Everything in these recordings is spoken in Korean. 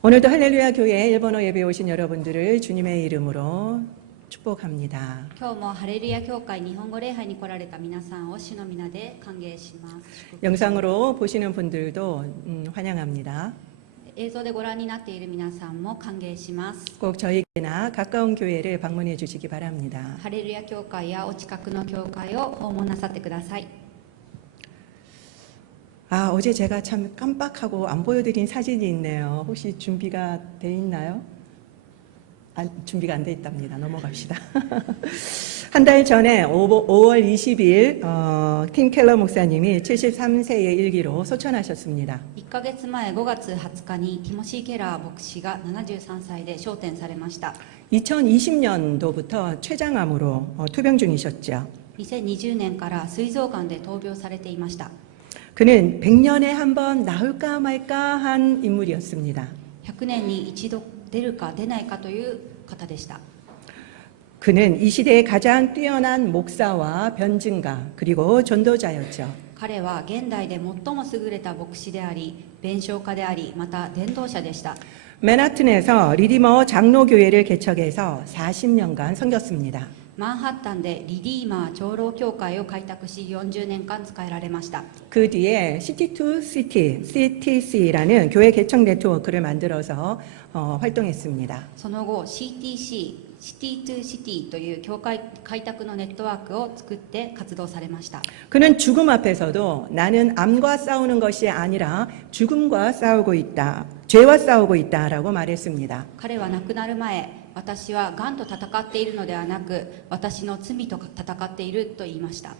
오늘도 할렐루야 교회 일본어 예배 오신 여러분들을 주님의 이름으로 축복합니다. 今日もハレルヤ教会日本語礼拝に来られた皆さんを主の皆で歓迎します。 영상으로 보시는 분들도 환영합니다. 映像でご覧になっている皆さんも歓迎します。 꼭 저희나 가까운 교회를 방문해 주시기 바랍니다. ハレルヤ教会やお近くの教会を訪問なさってください。 어제 제가 참 깜빡하고 안 보여드린 사진이 있네요. 혹시 준비가 돼 있나요? 준비가 안 돼 있답니다. 넘어갑시다. 한 달 전에 5월 20일 팀 켈러 목사님이 73세의 일기로 소천하셨습니다. 1ヶ月前5月20日にティモシー・ケラー牧師が73歳で昇天されました。 2020년도부터 췌장암으로 투병 중이셨죠. 2020年から膵臓がんで闘病されていました。 그는 100년에 한 번 나올까 말까 한 인물이었습니다. 100年に一度出るか出ないかという方でした。 그는 이 시대의 가장 뛰어난 목사와 변증가 그리고 전도자였죠. 彼は現代で最も優れた牧師であり、弁償家であり、また伝道者でした。 맨하튼에서 리디머 장로교회를 개척해서 40년간 섬겼습니다. マンハッタンでリディーマー長老教会を開拓し40年間仕えられました。 그 뒤에 시티 투 시티, CTC라는 교회 개척 네트워크를 만들어서 활동했습니다. その後 CTC、シティトゥシティという教会開拓のネットワークを作って活動されました。 그는 죽음 앞에서도 나는 암과 싸우는 것이 아니라 죽음과 싸우고 있다, 죄와 싸우고 있다라고 말했습니다. 彼は亡くなる前、私は癌と戦っているのではなく、私の罪と戦っていると言いました。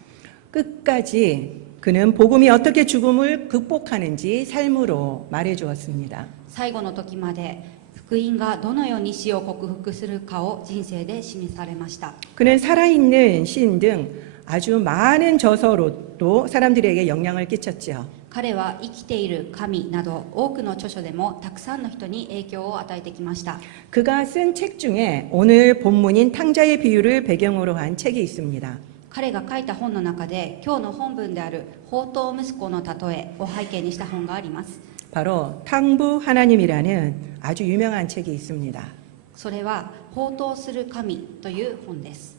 끝까지 그는 복음이 어떻게 죽음을 극복하는지 삶으로 말해 주었습니다. 最後の時まで福音がどのように死を克服するかを人生で示されました。 그는 살아있는 시인 등 아주 많은 저서로도 사람들에게 영향을 끼쳤죠. 彼は生きている神など多くの著書でもたくさんの人に影響を与えてきました。 그가 쓴 책 중에 오늘 본문인 탕자의 비유를 배경으로 한 책이 있습니다. 彼が書いた本の中で今日の本文である放蕩息子の例えを背景にした本があります。 바로 탕부 하나님이라는 아주 유명한 책이 있습니다. それは放蕩する神という本です。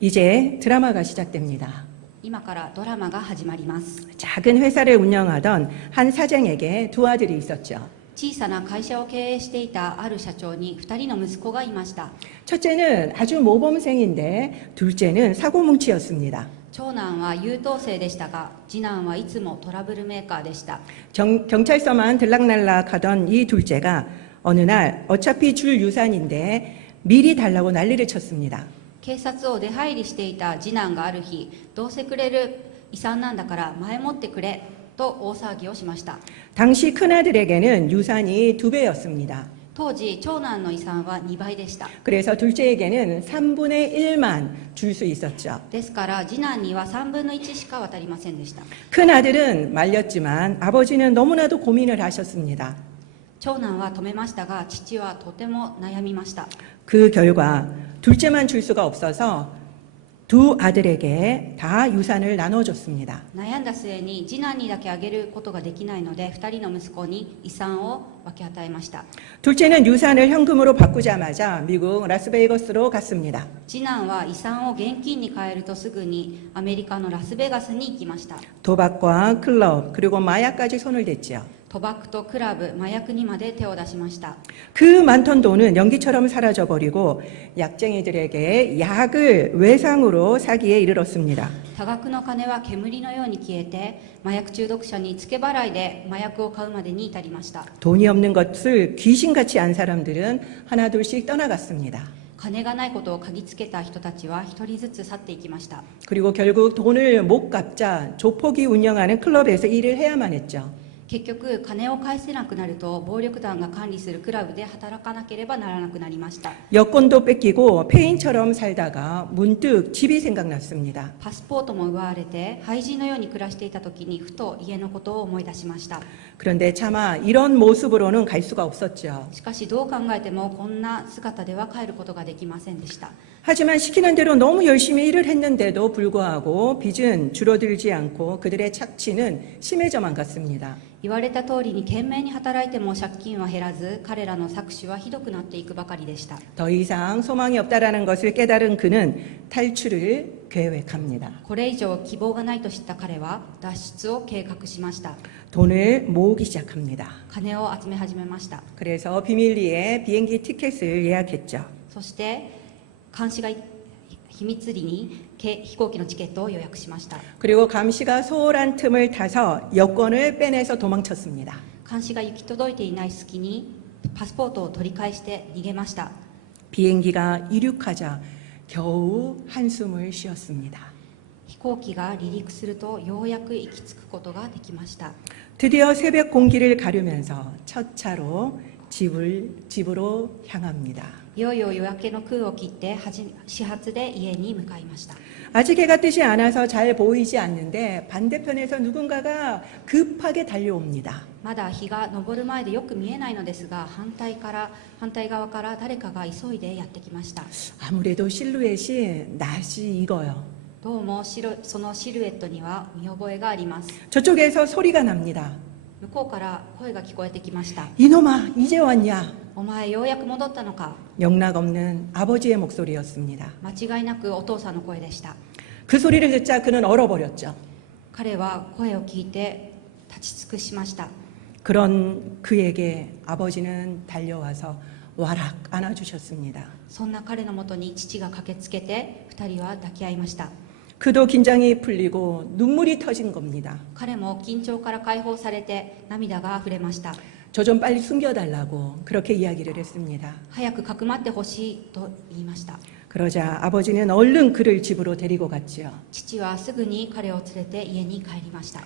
이제 드라마가 시작됩니다. 今からドラマが始まります。 작은 회사를 운영하던 한 사장에게 두 아들이 있었죠. 小さな会社を経営していたある社長に2人の息子がいました。 첫째는 아주 모범생인데 둘째는 사고뭉치였습니다. 長男は優等生でしたが、次男はいつもトラブルメーカーでした。 경찰서만 들락날락하던 이 둘째가 어느 날 어차피 줄 유산인데 미리 달라고 난리를 쳤습니다. 警察を出入りしていた次男がある日、どうせくれる遺産なんだから前もってくれと大騒ぎをしました。 당시 큰아들에게는 유산이 2배였습니다. 当時長男の遺産は2倍でした。 그래서 둘째에게는 3분의 1만 줄 수 있었죠. ですから次男には3分の1しか渡りませんでした。 큰아들은 말렸지만 아버지는 너무나도 고민을 하셨습니다. 長男は止めましたが、父はとても悩みました。 그 결과 둘째만 줄 수가 없어서 두 아들에게 다 유산을 나눠줬습니다. 悩んだ末に次男にだけあげることができないので、2人の息子に遺産を分け与えました。 둘째는 유산을 현금으로 바꾸자마자 미국 라스베이거스로 갔습니다. 次男は遺産を現金に変えるとすぐにアメリカのラスベガスに行きました。 도박과 클럽 그리고 마약까지 손을 댔죠. 賭博とクラブ、麻薬にまで手を出しました。 그 많던 돈은 연기처럼 사라져버리고 약쟁이들에게 약을 외상으로 사기에 이르렀습니다. 多額の金は煙のように消えて、麻薬中毒者に付け払いで麻薬を買うまでに至りました。 돈이 없는 것을 귀신같이 안 사람들은 하나둘씩 떠나갔습니다. 金がないことを嗅ぎつけた人たちは一人ずつ去っていきました。 그리고 결국 돈을 못 갚자 조폭이 운영하는 클럽에서 일을 해야만 했죠. 結局金を返せなくなると、暴力団が管理するクラブで働かなければならなくなりました。 여권도 뺏기고 폐인처럼 살다가 문득 집이 생각났습니다. パスポートも奪われて廃人のように暮らしていた時に、ふと家のことを思い出しました。 그런데 차마 이런 모습으로는 갈 수가 없었죠. しかしどう考えてもこんな姿では帰ることができませんでした。 하지만 시키는 대로 너무 열심히 일을 했는데도 불구하고 빚은 줄어들지 않고 그들의 착취는 심해져만 갔습니다. 言われた通りに懸命に働いても借金は減らず、彼らの搾取はひどくなっていくばかりでした。 더 이상 소망이 없다라는 것을 깨달은 그는 탈출을 계획합니다. これ以上希望がないと知った彼は脱出を計画しました。 돈을 모으기 시작합니다. 金を集め始めました。 그래서 비밀리에 비행기 티켓을 예약했죠. そして監視が秘密裏に飛行機のチケットを予約しました。 그리고 감시가 소홀한 틈을 타서 여권을 빼내서 도망쳤습니다. 監視が行き届いていない隙にパスポートを取り返して逃げました。 비행기가 이륙하자 겨우 한숨을 쉬었습니다. 飛行機が離陸するとようやく行き着くことができました。 드디어 새벽 공기를 가르면서 첫 차로 집으로 향합니다. いよいよ夜明けの空を切って始発で家に向かいました。 아직 해가 뜨지 않아서 잘 보이지 않는데 반대편에서 누군가가 급하게 달려옵니다. まだ日が昇る前でよく見えないのですが、反対側から誰かが急いでやってきました。 아무래도 실루엣이 낯이 익어요. どうもそのシルエットには見覚えがあります。 저쪽에서 소리가 납니다. 向こうから声が聞こえてきました。 이놈아, 이제 왔냐? お前ようやく戻ったのか。 영락없는 아버지의 목소리였습니다. 間違いなくお父さんの声でした。 그 소리를 듣자 그는 얼어버렸죠. 彼は声を聞いて立ち尽くしました。 그런 그에게 아버지는 달려와서 와락 안아주셨습니다. そんな彼のもとに父が駆けつけて2人は抱き合いました。 그도 긴장이 풀리고 눈물이 터진 겁니다. 彼も緊張から解放されて涙があふれました。 저 좀 빨리 숨겨달라고 그렇게 이야기를 했습니다. 早くかくまってほしいと言いました。 그러자 아버지는 얼른 그를 집으로 데리고 갔지요. 父はすぐに彼を連れて家に帰りました。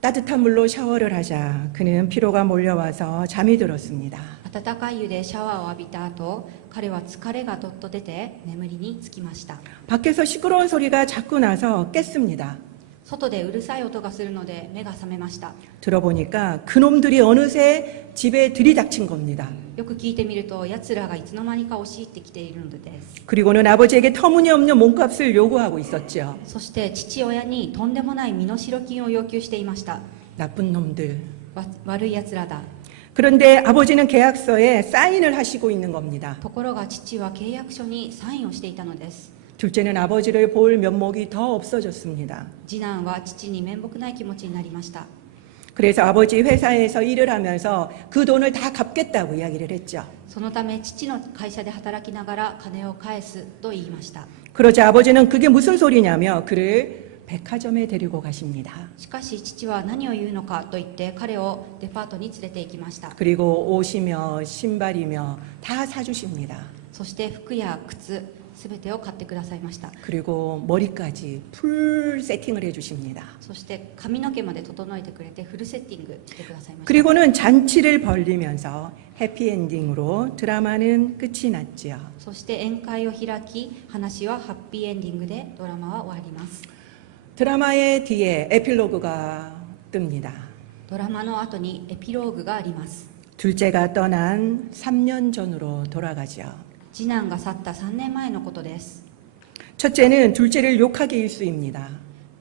따뜻한 물로 샤워를 하자 그는 피로가 몰려와서 잠이 들었습니다. 温かい湯でシャワーを浴びた後、彼は疲れがどっと出て眠りにつきました。 밖에서 시끄러운 소리가 자꾸 나서 깼습니다. 外でうるさい音がするので目が覚めました。 들어보니까 그놈들이 어느새 집에 들이닥친 겁니다. よく聞いてみると、奴らがいつの間にか押し入ってきているのです。 그리고는 아버지에게 터무니없는 몸값을 요구하고 있었죠. そして父親にとんでもない身代金を要求していました。 나쁜 놈들. 悪い奴らだ。 그런데 아버지는 계약서에 사인을 하시고 있는 겁니다. ところが父は契約書にサインをしていたのです。 둘째는 아버지를 볼 면목이 더 없어졌습니다. 次男は父に面目ない気持ちになりました。 그래서 아버지 회사에서 일을 하면서 그 돈을 다 갚겠다고 이야기를 했죠. そのため父の会社で働きながら金を返すと言いました。 그러자 아버지는 그게 무슨 소리냐며 그를 백화점에 데리고 가십니다. しかし父は何を言うのかと言って彼をデパートに連れて行きました。 그리고 옷이며 신발이며 다 사주십니다. そして服や靴すべてを買ってくださいました。 그리고 머리까지 풀 세팅을 해주십니다. そして髪の毛まで整えてくれてフルセッティングしてくださいました。 그리고는 잔치를 벌리면서 해피엔딩으로 드라마는 끝이 났지요. そして宴会を開き、話はハッピーエンディングでドラマは終わります。 드라마의 뒤에 에필로그가 뜹니다. ドラマの後にエピローグがあります。 둘째가 떠난 3년 전으로 돌아가죠. 次男が去った3年前のことです。 첫째는 둘째를 욕하게 일쑤입니다.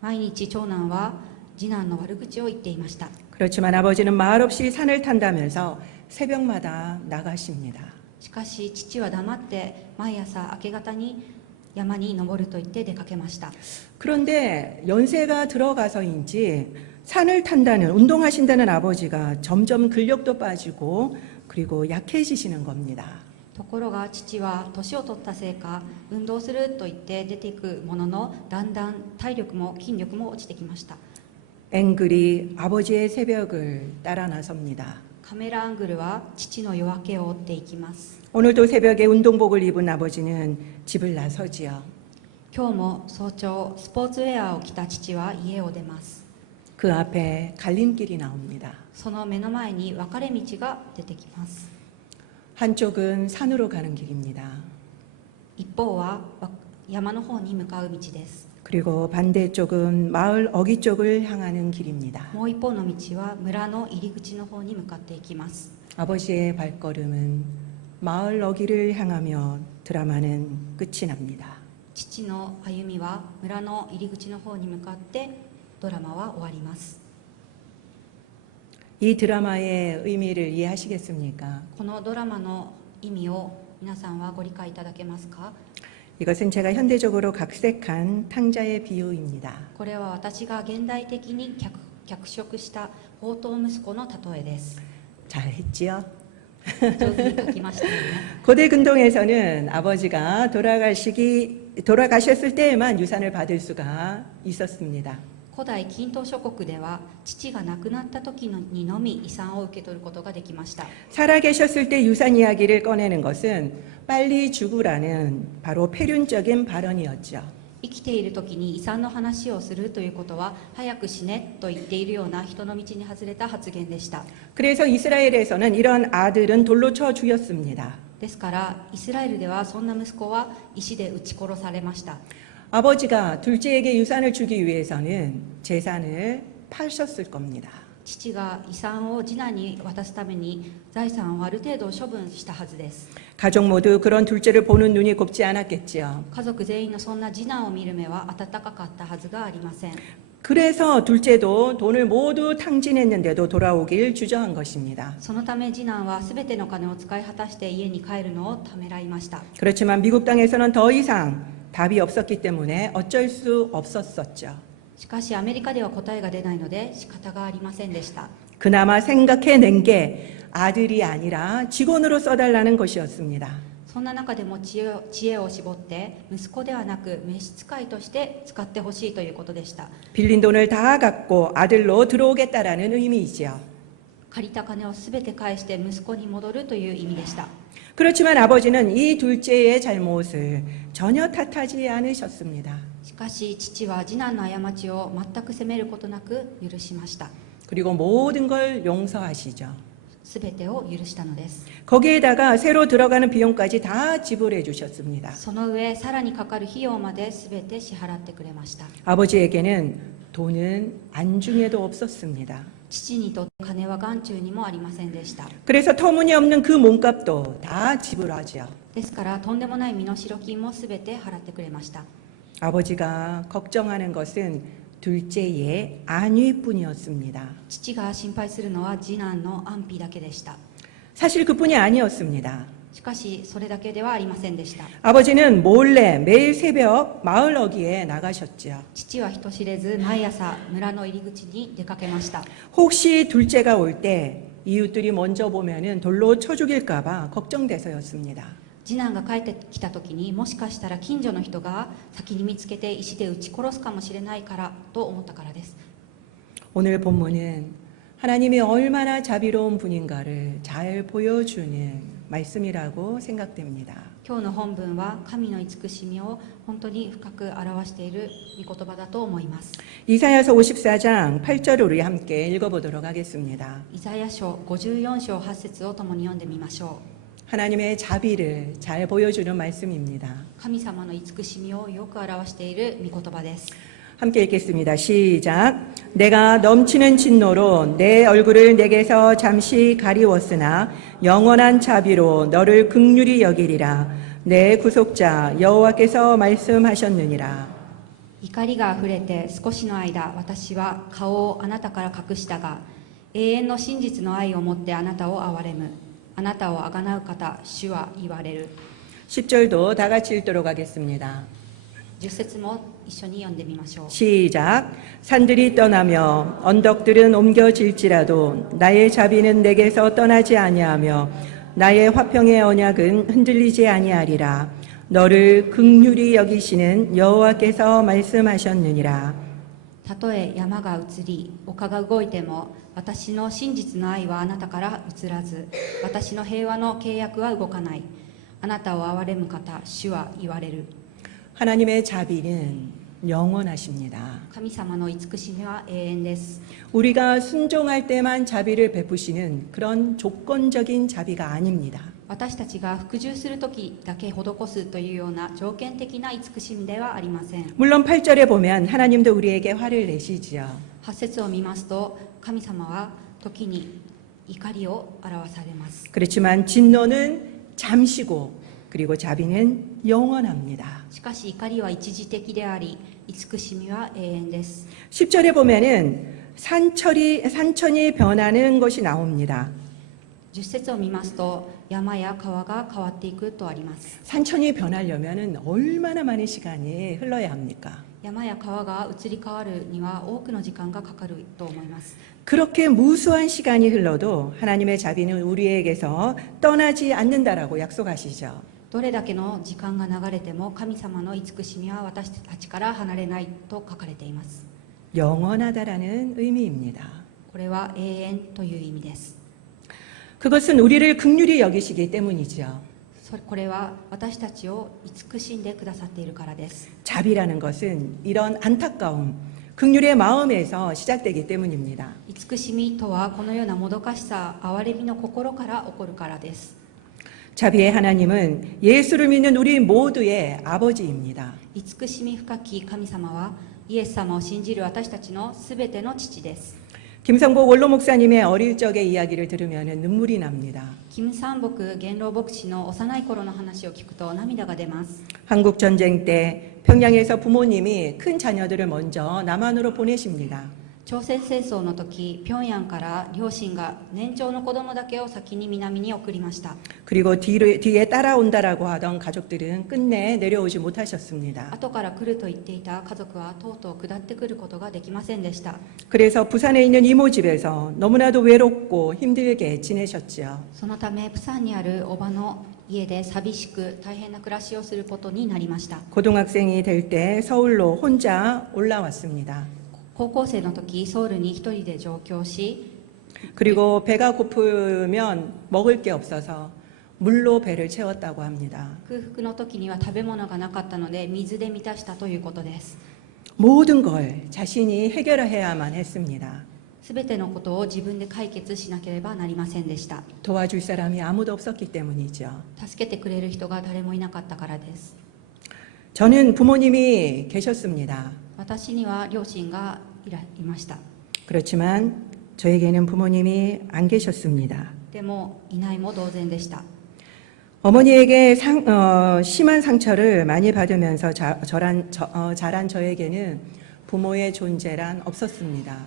毎日長男は次男の悪口を言っていました。 그렇지만 아버지는 말없이 산을 탄다면서 새벽마다 나가십니다. しかし父は黙って毎朝明け方に山に登ると言って出かけました。 그런데 연세가 들어가서인지 산을 탄다는 운동하신다는 아버지가 점점 근력도 빠지고 그리고 약해지시는 겁니다. ところが父は年を取ったせいか、運動すると言って出ていくものの、だんだん体力も筋力も落ちてきました。 앵글이 아버지의 새벽을 따라 나섭니다. カメラアングルは父の夜明けを追っていきます。 오늘도 새벽에 운동복을 입은 아버지는 집을 나서지요. 今日も早朝スポーツウェアを着た父は家を出ます。 그 앞에 갈림길이 나옵니다. その目の前に分かれ道が出てきます。 한쪽은 산으로 가는 길입니다. 一方は山の方に向かう道です。 그리고 반대쪽은 마을 어귀 쪽을 향하는 길입니다. もう一方の道は村の入り口の方に向かっていきます。 아버지의 발걸음은 마을 어귀를 향하며 드라마는 끝이 납니다. 父の歩みは村の入り口の方に向かってドラマは終わります。이 드라마의 의미를 이해하시겠습니까? このドラマの意味を皆さんはご理解いただけますか？ 이것은 제가 현대적으로 각색한 탕자의 비유입니다. これは私が現代的に脚色した放蕩息子の例えです。 잘했지요? 上手に書きましたよね。 고대 근동에서는 아버지가 돌아가셨을 때에만 유산을 받을 수가 있었습니다. 古代近東諸国では父が亡くなった時にのみ遺産を受け取ることができました。 살아계셨을 때 유산 이야기를 꺼내는 것은 빨리 죽으라는 바로 폐륜적인 발언이었죠. 生きている時に遺産の話をするということは早く死ねと言っているような人の道に外れた発言でした。 그래서 이스라엘에서는 이런 아들은 돌로 쳐 죽였습니다. ですからイスラエルではそんな息子は石で撃ち殺されました。 아버지가 둘째에게 유산을 주기 위해서는 재산을 파셨을 겁니다. 父が遺産を次男に渡すために財産をある程度処分したはずです。 가족 모두 그런 둘째를 보는 눈이 곱지 않았겠지요. 家族全員のそんな次男を見る目は温かかったはずがありません。 그래서 둘째도 돈을 모두 탕진했는데도 돌아오길 주저한 것입니다. そのため次男は全ての金を使い果たして家に帰るのをためらいました。 그렇지만 미국 땅에서는 더 이상 답이 없었기 때문에 어쩔 수 없었었죠. しかしアメリカでは答えが出ないので仕方がありませんでした。 그나마 생각해낸 게 아들이 아니라 직원으로 써달라는 것이었습니다. そんな中でも知恵を絞って息子ではなく召使いとして使ってほしいということでした。 빌린 돈을 다 갚고 아들로 들어오겠다라는 의미이지요. 借りた金を全て返して息子に戻るという意味でした。 그렇지만 아버지는 이 둘째의 잘못을 전혀 탓하지 않으셨습니다. しかし父は次男の過ちを全く責めることなく許しました。 그리고 모든 걸 용서하시죠. 全てを許したのです。 거기에다가 새로 들어가는 비용까지 다 지불해 주셨습니다. その上さらにかかる費用まで全て支払ってくれました。 아버지에게는 돈은 안중에도 없었습니다. 父にとって金は眼中にもありませんでした。 그래서 터무니없는 그 몸값도 다 지불하죠. ですからとんでもない身代金も全て払ってくれました。 아버지가 걱정하는 것은 둘째의 안위뿐이었습니다. 父が心配するのは次男の安否だけでした。 사실 그뿐이 아니었습니다. しかしそれだけではありませんでした。 아버지는 몰래 매일 새벽 마을 어귀에 나가셨죠. 父は人知れず毎朝村の入り口に出かけました。 혹시 둘째가 올 때 이웃들이 먼저 보면은 돌로 쳐 죽일까봐 걱정돼서였습니다. 次男が帰ってきた時にもしかしたら近所の人が先に見つけて石で撃ち殺すかもしれないからと思ったからです。 오늘 본문은 하나님이 얼마나 자비로운 분인가를 잘 보여주는 말씀이라고 생각됩니다. 今日の本文は神の慈しみを本当に深く表している御言葉だと思います。 이사야서 54장 8절을 우리 함께 읽어보도록 하겠습니다. イザヤ書54章8節を共に読んでみましょ 하나님의 자비를 잘 보여주는 말씀입니다. う。神様の慈しみをよく表している御言葉です。 함께 읽겠습니다. 시작. 내가 넘치는 진노로 내 얼굴을 내게서 잠시 가리웠으나 영원한 자비로 너를 긍휼히 여기리라. 내 구속자 여호와께서 말씀하셨느니라. 怒りがあふれて少しの間私は顔をあなたから隠したが永遠の真実の愛をもってあなたを憐れむ。あなたをあがなう方主は言われる。 10절도 다 같이 읽도록 하겠습니다. 10節も一緒に読んでみましょう。 시작. 산들이 떠나며 언덕들은 옮겨질지라도 나의 자비는 내게서 떠나지 아니하며 나의 화평의 언약은 흔들리지 아니하리라. 너를 긍휼히 여기시는 여호와께서 말씀하셨느니라. たとえ山が移り丘が動いても私の真実の愛はあなたから移らず私の平和の契約は動かない。あなたを憐れむ方主は言われる。 하나님의 자비는 영원하십니다. 神様の慈しみは永遠です。 우리가 순종할 때만 자비를 베푸시는 그런 조건적인 자비가 아닙니다. 私たちが服従するときだけ施すというような条件的な慈しみではありません。 물론 8절에 보면 하나님도 우리에게 화를 내시지요. 8節を見ますと神様は時に怒りを表されます。 그렇지만 진노는 잠시고 그리고 자비는 영원합니다. しかし怒りは一時的であり慈しみは永遠です。 10절에 보면은 산천이 변하는 것이 나옵니다. 10節を見ますと、山や川が変わっていくとあります。 산천이 변하려면 얼마나 많은 시간이 흘러야 합니까? 山や川が移り変わるには多くの時間がかかると思います。 그렇게 무수한 시간이 흘러도 하나님의 자비는 우리에게서 떠나지 않는다라고 약속하시죠. どれだけの時間が流れても神様の慈しみは私たちから離れないと書かれています。 영원하다라는 의미입니다. これは永遠という意味です。 그것은 우리를 긍휼히 여기시기 때문이죠. これは私たちを慈しんでくださっているからです。 자비라는 것은 이런 안타까움, 긍휼의 마음에서 시작되기 때문입니다. 慈しみとはこのようなもどかしさ、憐れみの心から起こるからです。 자비의 하나님은 예수를 믿는 우리 모두의 아버지입니다. 慈しみ深き神様はイエス様を信じる私たちのすべての父です。 김성복 원로 목사님의 어릴 적의 이야기를 들으면 눈물이 납니다. キム・サンボク元老牧師の幼い頃の話を聞くと涙が出ます。 한국 전쟁 때 평양에서 부모님이 큰 자녀들을 먼저 남한으로 보내십니다. 朝鮮戦争の時、平壌から両親が年長の子供だけを先に南に送りました。 그리고 뒤에 따라온다라고 하던 가족들은 끝내 내려오지 못하셨습니다. 後から来ると言っていた家族はとうとう下ってくることができませんでした。 그래서 부산에 있는 이모 집에서 너무나도 외롭고 힘들게 지내셨지요. そのため、プサンにあるおばの家で寂しく大変な暮らしをすることになりました。 고등학생이 될 때 서울로 혼자 올라왔습니다. 高校生の時、ソウルに一人で上京し、 그리고 배가 고프면 먹을 게 없어서 물로 배를 채웠다고 합니다. 空腹の時には食べ物がなかったので水で満たしたということです。 모든 걸 자신이 해결해야만 했습니다. すべてのことを自分で解決しなければなりませんでした。 도와줄 사람이 아무도 없었기 때문이죠. 助けてくれる人が誰もいなかったからです。 저는 부모님이 계셨습니다. 私には両親がいました。 그렇지만 저에게는 부모님이 안 계셨습니다. でもいないも同然でした。 어머니에게 심한 상처를 많이 받으면서 자란 저에게는 부모의 존재란 없었습니다.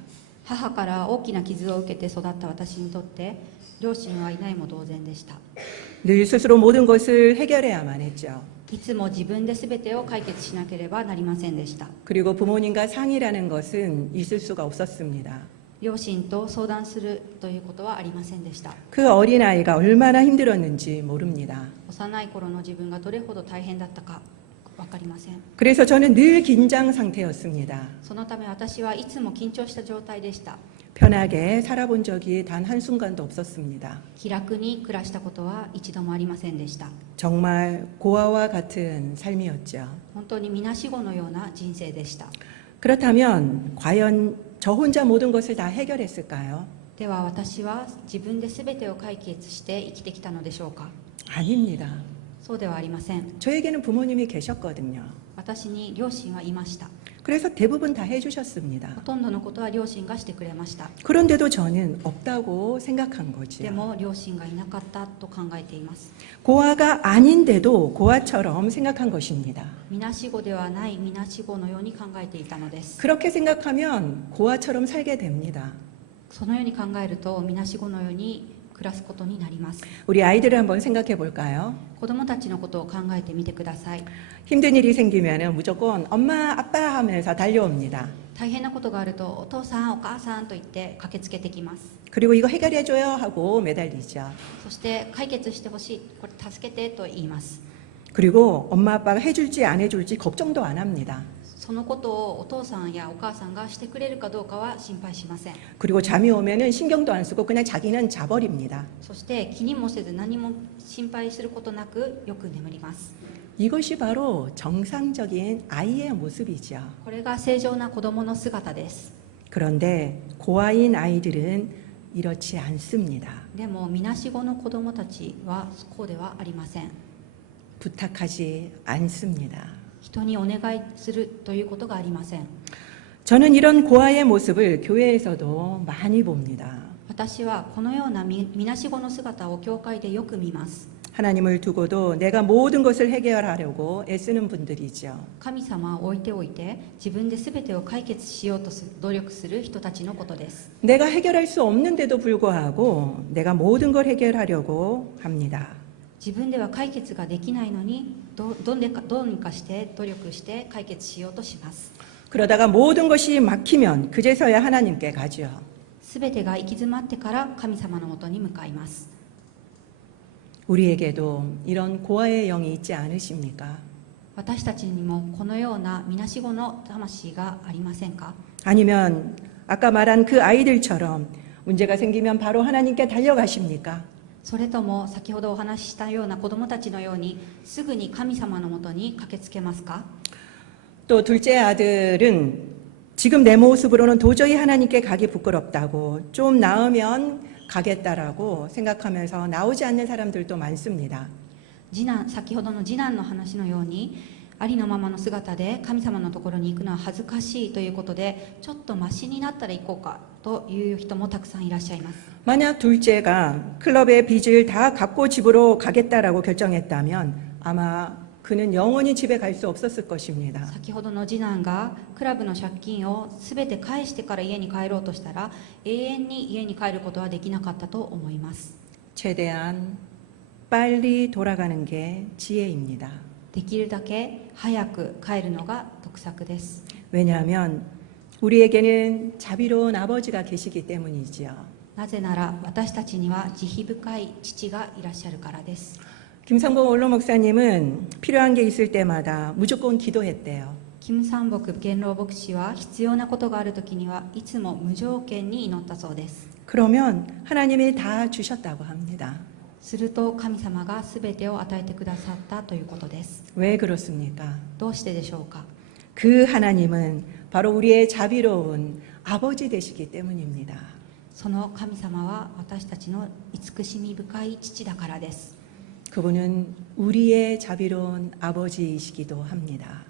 母から大きな傷を受けて育った私にとって両親はいないも同然でした。 늘 스스로 모든 것을 해결해야만 했죠. いつも自分で全てを解決しなければなりませんでした。 그리고 부모님과 상의라는 것은 있을 수가 없었습니다. 両親と相談するということはありませんでした。 그 어린아이가 얼마나 힘들었는지 모릅니다. 幼い頃の自分がどれほど大変だったか分かりません。 그래서 저는 늘 긴장 상태였습니다. そのため私はいつも緊張した状態でした。 편하게 살아본 적이 단 한순간도 없었습니다. 気楽に暮らしたことは一度もありませんでした。 정말 고아와 같은 삶이었죠. 本当にみなしごのような人生でした。 그렇다면 과연 저 혼자 모든 것을 다 해결했을까요? では私は自分で全てを解決して生きてきたのでしょうか。 아닙니다. そうではありません。 저에게는 부모님이 계셨거든요. 私に両親はいました。 그래서 대부분 다 해주셨습니다. ほとんどのことは両親がしてくれました。 그런데도 저는 없다고 생각한 で 거지요. も両親がいなかったと考えています。 고아가 아닌데도 고아처럼 생각한 것입니다. みなしごではないみなしごのように考えていたのです。 그렇게 생각하면 고아처럼 살게 됩니다. そのように考えるとみなしごのように暮らすことになります。 우리 아이들을 한번 생각해 볼까요? 子供たちのことを考えてみてください。 힘든 일이 생기면 무조건 엄마, 아빠 하면서 달려옵니다. 大変なことがあるとお父さんお母さんと言って駆けつけてきます。 그리고 이거 해결해줘요 하고 매달리죠. そして解決してほしい、これ助けてと言います。 그리고 엄마, 아빠가 해줄지 안 해줄지 걱정도 안 합니다. そのことをお父さんやお母さんがしてくれるかどうかは心配しません。 그리고 잠이 오면은 신경도 안 쓰고 그냥 자기는 자버립니다. そして気にもせず何も心配することなくよく眠ります。 이것이 바로 정상적인 아이의 모습이죠. これが正常な子供の姿です。 그런데 고아인 아이들은 이렇지 않습니다. でもみなしごの子供たちはこうではありません。 부탁하지 않습니다. 人にお願いするということがありません。 저는 이런 고아의 모습을 교회에서도 많이 봅니다. 私はこのようなみなしごの姿を教会でよく見ます。 하나님을 두고도 내가 모든 것을 해결하려고 애쓰는 분들이죠. 神様を置いておいて自分で全てを解決しようと努力する人たちのことです。 내가 해결할 수 없는데도 불구하고 내가 모든 걸 해결하려고 합니다. 自分では解決ができないのにどうにかして努力して解決しようとします。 그러다가 모든 것이 막히면 그제서야 하나님께 가죠. 全てが行き詰まってから神様のもとに向かいます。 우리에게도 이런 고아의 영이 있지 않으십니까? 私たちにもこのようなみなしごの魂がありませんか？ 아니면 아까 말한 그 아이들처럼 문제가 생기면 바로 하나님께 달려가십니까? それとも先ほどお話ししたような子どもたちのようにすぐに神様のもとに駆けつけますか？ 또 둘째 아들은 지금 내 모습으로는 도저히 하나님께 가기 부끄럽다고 좀 나으면 가겠다라고 생각하면서 나오지 않는 사람들도 많습니다. 先ほどの次男の話のようにありのままの姿で神様のところに行くのは恥ずかしいということでちょっとマシになったら行こうかという人もたくさんいらっしゃいます。 만약 둘째가 클럽의 빚을 다 갚고 집으로 가겠다라고 결정했다면 아마 그는 영원히 집에 갈 수 없었을 것입니다. 先ほどの次男がクラブの借金を全て返してから家に帰ろうとしたら永遠に家に帰ることはできなかったと思います。 최대한 빨리 돌아가는 게 지혜입니다. できるだけ早く帰るのが得策です。 왜냐하면 우리에게는 자비로운 아버지가 계시기 때문이지요. なぜなら私たちには慈悲深い父がいらっしゃるからです。 김성봉 원로 목사님은 필요한 게 있을 때마다 무조건 기도했대요. キム・サンボク元老牧師は必要なことがあるときにはいつも無条件に祈ったそうです。 그러면 하나님이 다 주셨다고 합니다. すると神様が全てを与えてくださったということです。 왜 그렇습니까? どうしてでしょうか？ 그 하나님은 바로 우리의 자비로운 아버지 되시기 때문입니다. その神様は私たちの慈しみ深い父だからです。 그분은 우리의 자비로운 아버지이시기도 합니다.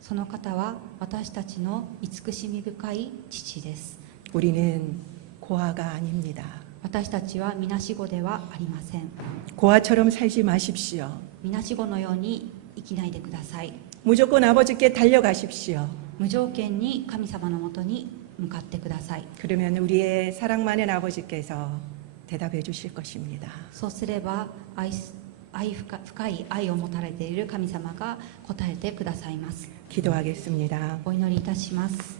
その方は私たちの慈しみ深い父です。 우리는 고아가 아닙니다. 私たちはみなしごではありません。 고아처럼 살지 마십시오. みなしごのように生きないでください。 무조건 아버지께 달려가십시오. 無条件に神様のもとに向かってください。 그러면 우리의 사랑 많은 아버지께서 대답해 주실 것입니다. そうすれば深い愛を持たれている神様が答えてくださいます。 기도하겠습니다. お祈りいたします。